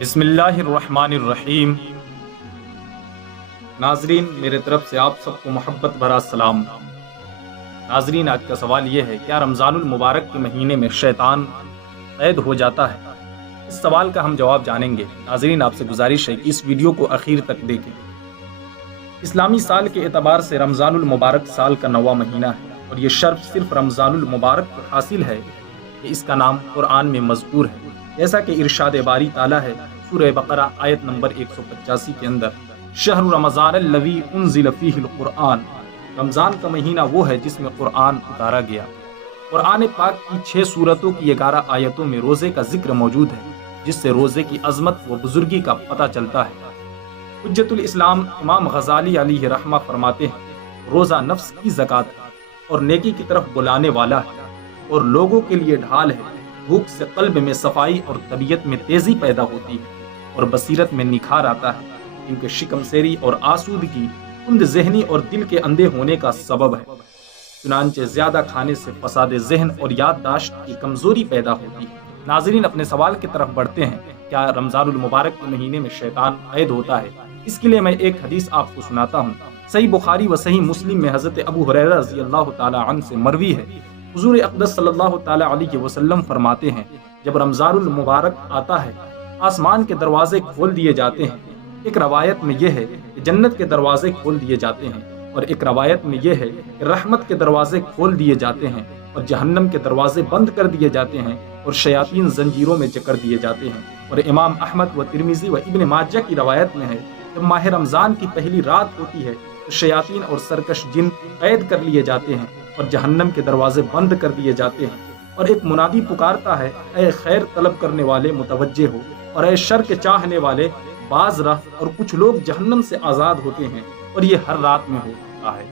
بسم اللہ الرحمن الرحیم۔ ناظرین، میرے طرف سے آپ سب کو محبت بھرا سلام۔ ناظرین، آج کا سوال یہ ہے، کیا رمضان المبارک کے مہینے میں شیطان قید ہو جاتا ہے؟ اس سوال کا ہم جواب جانیں گے۔ ناظرین، آپ سے گزارش ہے کہ اس ویڈیو کو آخر تک دیکھیں۔ اسلامی سال کے اعتبار سے رمضان المبارک سال کا 9واں مہینہ ہے، اور یہ شرف صرف رمضان المبارک کو حاصل ہے کہ اس کا نام قرآن میں مذکور ہے، جیسا کہ ارشاد باری تعالیٰ ہے سورہ بقرہ آیت نمبر 185 کے اندر، شہر رمضان الذی انزل فیہ القرآن، رمضان کا مہینہ وہ ہے جس میں قرآن اتارا گیا۔ قرآن پاک کی 6 سورتوں کی 11 آیتوں میں روزے کا ذکر موجود ہے، جس سے روزے کی عظمت و بزرگی کا پتہ چلتا ہے۔ حجت الاسلام امام غزالی علیہ رحمہ فرماتے ہیں، روزہ نفس کی زکوٰۃ اور نیکی کی طرف بلانے والا ہے، اور لوگوں کے لیے ڈھال ہے۔ بھوک سے قلب میں صفائی اور طبیعت میں تیزی پیدا ہوتی ہے، اور بصیرت میں نکھار آتا ہے، کیونکہ شکم سیری اور آسودگی کند ذہنی اور دل کے اندھے ہونے کا سبب ہے۔ چنانچہ زیادہ کھانے سے فساد ذہن اور یادداشت کی کمزوری پیدا ہوتی ہے۔ ناظرین، اپنے سوال کی طرف بڑھتے ہیں، کیا رمضان المبارک کے مہینے میں شیطان قید ہوتا ہے؟ اس کے لیے میں ایک حدیث آپ کو سناتا ہوں۔ صحیح بخاری و صحیح مسلم میں حضرت ابو ہریرہ رضی اللہ تعالی عنہ سے مروی ہے، حضور اقدس صلی اللہ تعالی علیہ وسلم فرماتے ہیں، جب رمضان المبارک آتا ہے، آسمان کے دروازے کھول دیے جاتے ہیں۔ ایک روایت میں یہ ہے کہ جنت کے دروازے کھول دیے جاتے ہیں، اور ایک روایت میں یہ ہے کہ رحمت کے دروازے کھول دیے جاتے ہیں، اور جہنم کے دروازے بند کر دیے جاتے ہیں، اور شیاطین زنجیروں میں جکڑ دیے جاتے ہیں۔ اور امام احمد و ترمذی و ابن ماجہ کی روایت میں ہے، جب ماہ رمضان کی پہلی رات ہوتی ہے تو شیاطین اور سرکش جن قید کر لیے جاتے ہیں، اور جہنم کے دروازے بند کر دیے جاتے ہیں، اور ایک منادی پکارتا ہے، اے خیر طلب کرنے والے متوجہ ہو، اور اے شر کے چاہنے والے باز رہ، اور کچھ لوگ جہنم سے آزاد ہوتے ہیں، اور یہ ہر رات میں ہوتا ہے۔